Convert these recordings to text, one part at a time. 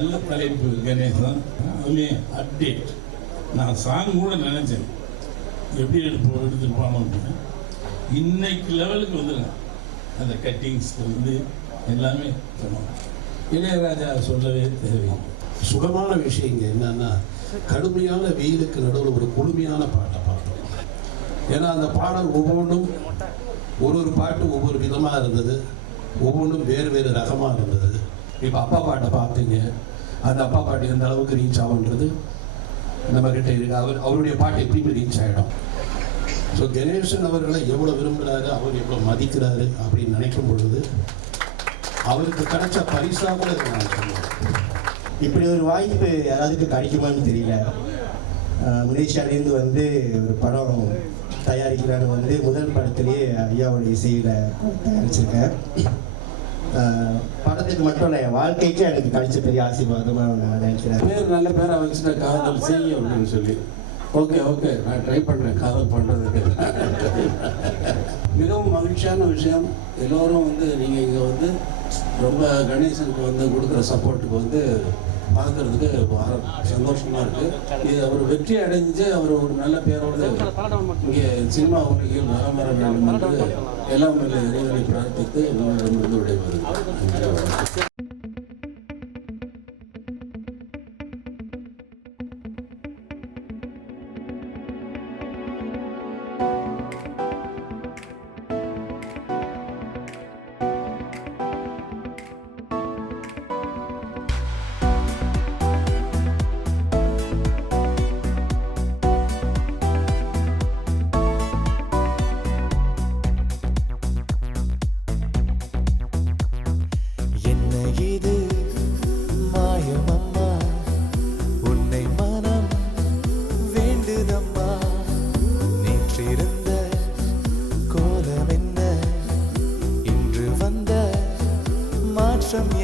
நல்ல தலைப்பு கணேசன். அதுலேயும் அப்டேட். நான் சாங் கூட நினைச்சேன் எப்படி எடுத்துருப்பானோ அப்படின்னு. இன்னைக்கு லெவலுக்கு வந்துருங்க. அந்த கட்டிங்ஸ் வந்து எல்லாமே சொன்னோம். இளையராஜா சொல்லவே தேவையில்லை. சுகமான விஷயம் இங்கே என்னன்னா, கடுமையான வெயிலுக்கு நடுவில் ஒரு குளுமையான பாட்டை பார்த்தோம். ஏன்னா அந்த பாடல் ஒவ்வொன்றும் ஒரு பாட்டு ஒவ்வொரு விதமாக இருந்தது, ஒவ்வொன்றும் வேறு ரகமாக இருந்தது. இப்போ அப்பா பாட்டை பார்த்தீங்க, அந்த அப்பா பாட்டு எந்த அளவுக்கு ரீச் ஆகுன்றது நம்மக்கிட்ட இருக்கு. அவருடைய பாட்டு எப்படியுமே ரீச் ஆகிடும். ஸோ கணேசன் அவர்களை எவ்வளோ விரும்புகிறாரு, அவர் எவ்வளோ மதிக்கிறாரு அப்படின்னு நினைக்கும் பொழுது அவருக்கு கிடைச்ச பரிசாக கூட நான் சொல்லுவேன். இப்படி ஒரு வாய்ப்பு யாராவதுக்கு கிடைக்குமான்னு தெரியல. மலேசியாவிலேருந்து வந்து ஒரு படம் தயாரிக்கிறான்னு முதல் படத்திலேயே ஐயாவோட இசையில் தயாரிச்சிருக்கேன். படத்துக்கு மட்டும் இல்லை, என் வாழ்க்கைக்கு எனக்கு கிடைச்ச பெரிய ஆசீர்வாதமாக நான் நினைக்கிறேன். பேர் நல்ல பேரை வச்சுட்ட காதல் செய்யும் அப்படின்னு சொல்லி ஓகே நான் ட்ரை பண்ணுறேன் காதல் பண்ணுறதுக்கு. மிகவும் மகிழ்ச்சியான விஷயம். எல்லோரும் நீங்கள் இங்கே ரொம்ப கணேசனுக்கு கொடுக்குற சப்போர்ட்டுக்கு பார்க்கறதுக்கு சந்தோஷமாக இருக்குது. இது அவர் வெற்றி அடைஞ்சு அவர் ஒரு நல்ல பேரோடு இங்கே சினிமா உலகில் வர வேண்டும் என்று எல்லாம் இறைவனை பிரார்த்தித்து உங்களிடம் விடைபெறுகிறேன்.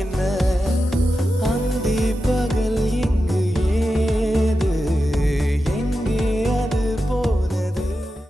என்ன